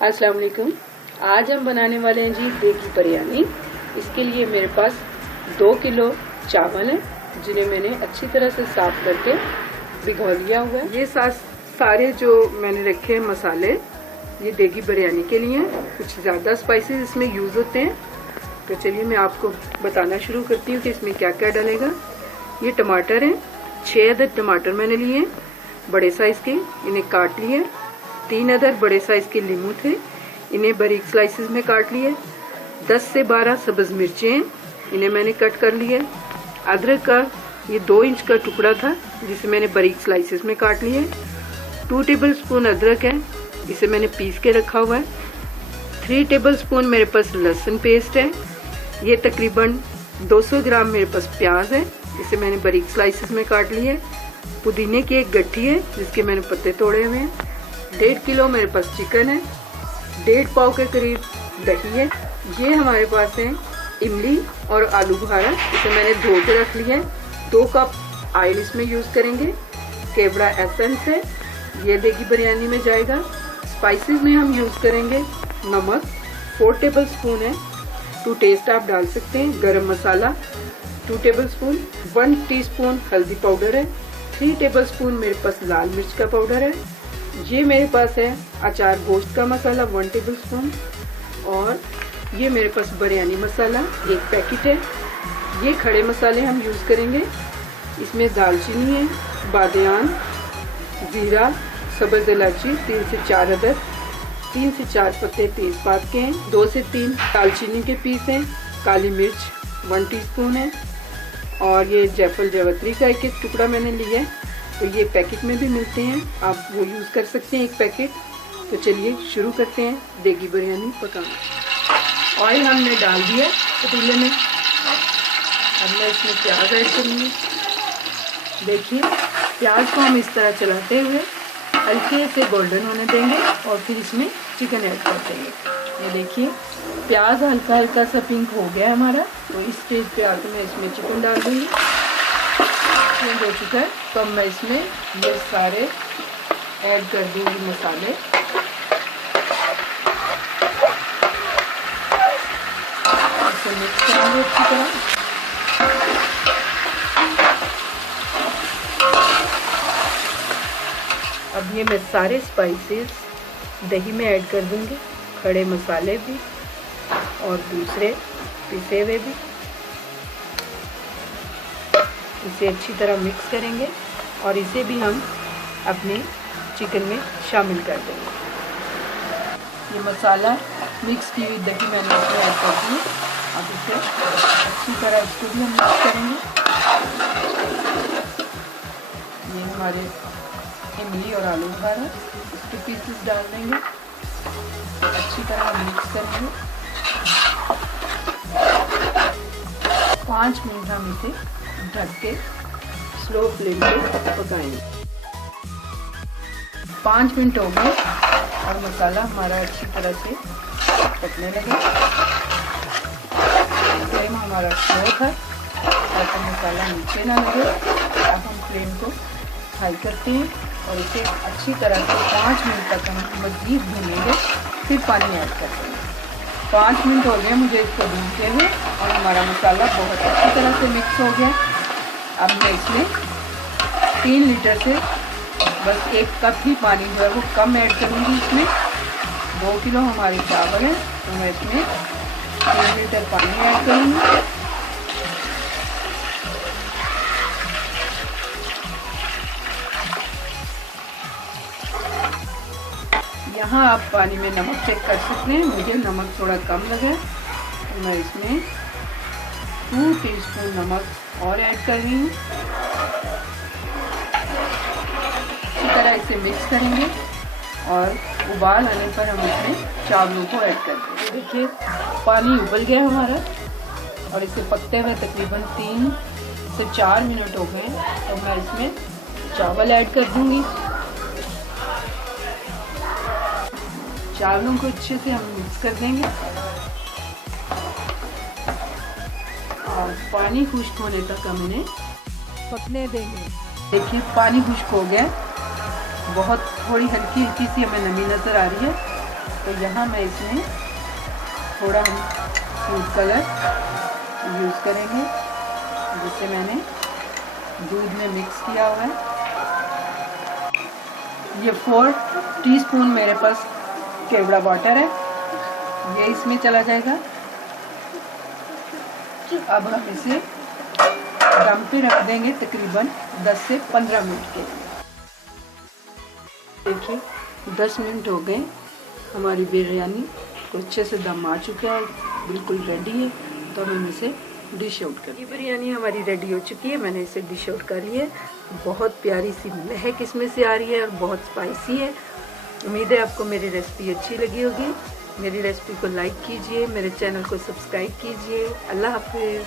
अस्सलाम वालेकुम। आज हम बनाने वाले हैं जी देगी बिरयानी। इसके लिए मेरे पास 2 किलो चावल हैं, जिन्हें मैंने अच्छी तरह से साफ करके भिगो लिया हुआ है। ये सारे जो मैंने रखे हैं मसाले, ये देगी बिरयानी के लिए हैं। कुछ ज़्यादा स्पाइसेस इसमें यूज़ होते हैं, तो चलिए मैं आपको बताना शुरू करती हूँ कि इसमें क्या क्या डलेगा। ये टमाटर हैं, 6 अदद टमाटर मैंने लिए हैं बड़े साइज़ के, इन्हें काट लिए। 3 अदद बड़े साइज़ के नींबू थे, इन्हें बारीक स्लाइसेस में काट लिए। 10 से 12 सब्ज़ मिर्चें हैं, इन्हें मैंने कट कर लिया। अदरक का ये 2 इंच का टुकड़ा था, जिसे मैंने बारीक स्लाइसेस में काट लिया। 2 टेबलस्पून अदरक है, इसे मैंने पीस के रखा हुआ है। 3 टेबलस्पून मेरे पास लहसुन पेस्ट है। ये तकरीबन 200 ग्राम मेरे पास प्याज है, इसे मैंने बारीक स्लाइसेस में काट लिया। पुदीने की एक गट्ठी है, जिसके मैंने पत्ते तोड़े हुए हैं। 1.5 किलो मेरे पास चिकन है। 1.5 पाव के करीब दही है। ये हमारे पास है इमली और आलू बुखारा, इसे मैंने धो के रख लिया है। 2 कप ऑयल इसमें यूज़ करेंगे। केवड़ा एसेंस है, ये देगी बिरयानी में जाएगा। स्पाइसेस में हम यूज़ करेंगे नमक 4 टेबलस्पून है, टू टेस्ट आप डाल सकते हैं। गरम मसाला 2 टेबलस्पून। 1 टीस्पून हल्दी पाउडर है। 3 टेबलस्पून मेरे पास लाल मिर्च का पाउडर है। ये मेरे पास है अचार गोश्त का मसाला 1 टेबलस्पून। और ये मेरे पास बिरयानी मसाला 1 पैकेट है। ये खड़े मसाले हम यूज़ करेंगे। इसमें दालचीनी है, बादियान, जीरा, सब्ज़ इलायची 3 से 4 अदद, 3 से 4 पत्ते तेज़पात के हैं। 2 से 3 दालचीनी के पीस हैं। काली मिर्च 1 टीस्पून है। और ये जायफल जावित्री का एक टुकड़ा मैंने लिया है, तो ये पैकेट में भी मिलते हैं, आप वो यूज़ कर सकते हैं 1 पैकेट। तो चलिए शुरू करते हैं देगी बिरयानी पकाना। ऑयल हमने डाल दिया पतीले में। अब मैं इसमें प्याज ऐड करूँगी। देखिए, प्याज को हम इस तरह चलाते हुए हल्के से गोल्डन होने देंगे और फिर इसमें चिकन ऐड कर देंगे। ये देखिए, प्याज हल्का हल्का सा पिंक हो गया है हमारा, तो इस स्टेज पे आकर मैं इसमें चिकन डाल दूँगी। चिकन हो चुका है, तो मैं इसमें ये सारे ऐड कर दूँगी मसाले। इसे मिक्स करेंगे अच्छी तरह। अब ये मैं सारे स्पाइसेस दही में ऐड कर दूँगी, खड़े मसाले भी और दूसरे पिसे हुए भी। इसे अच्छी तरह मिक्स करेंगे और इसे भी हम अपने चिकन में शामिल कर देंगे। ये मसाला मिक्स की हुई दही मैंने इसमें ऐड कर दी। अब इसे अच्छी तरह इसको भी हम मिक्स करेंगे। ये हमारे इमली और आलू बुखारा, इसके पीसेस डाल देंगे। अच्छी तरह हम मिक्स करेंगे। 5 मिनट हम इसे ढक के स्लो फ्लेम पे पकाएंगे। 5 मिनट हो गए और मसाला हमारा अच्छी तरह से पकने लगा। फ्लेम हमारा स्लो था ताकि मसाला नीचे ना लगे। अब हम फ्लेम को हाई करते हैं और इसे अच्छी तरह से 5 मिनट तक हम मज़ीद भूनेंगे, फिर पानी ऐड कर देंगे। 5 मिनट हो गए मुझे इसको भूनते हुए और हमारा मसाला बहुत अच्छी तरह से मिक्स हो गया। अब मैं इसमें 3 लीटर से बस 1 कप ही पानी जो है वो कम ऐड करूँगी। इसमें 2 किलो हमारे चावल हैं, तो मैं इसमें 3 लीटर पानी ऐड करूँगी। यहाँ आप पानी में नमक चेक कर सकते हैं, मुझे नमक थोड़ा कम लगा, तो मैं इसमें 2 टीस्पून नमक और ऐड कर रही हूँ। इसी तरह इसे मिक्स करेंगे और उबाल आने पर हम इसमें चावलों को ऐड कर देंगे। देखिए, पानी उबल गया हमारा और इसे पकते हुए तकरीबन 3 से 4 मिनट हो गए, तो मैं इसमें चावल ऐड कर दूँगी। चावलों को अच्छे से हम मिक्स कर देंगे और पानी खुश्क होने तक हम इन्हें पकने देंगे। देखिए, पानी खुश्क हो गया, बहुत थोड़ी हल्की हल्की सी हमें नमी नज़र आ रही है। तो यहाँ मैं इसमें थोड़ा हम फूड कलर यूज़ करेंगे, जिसे मैंने दूध में मिक्स किया हुआ है। ये 4 टीस्पून मेरे पास केवड़ा वाटर है, ये इसमें चला जाएगा। अब हम इसे दम पे रख देंगे तकरीबन 10 से 15 मिनट के लिए। देखिए 10 मिनट हो गए, हमारी बिरयानी को अच्छे से दम आ चुका है, बिल्कुल रेडी है। तो हम इसे डिश आउट कर। ये बिरयानी हमारी रेडी हो चुकी है, मैंने इसे डिश आउट कर लिया है। बहुत प्यारी सी महक इसमें से आ रही है और बहुत स्पाइसी है। उम्मीद है आपको मेरी रेसिपी अच्छी लगी होगी। मेरी रेसिपी को लाइक कीजिए, मेरे चैनल को सब्सक्राइब कीजिए। अल्लाह हाफिज़।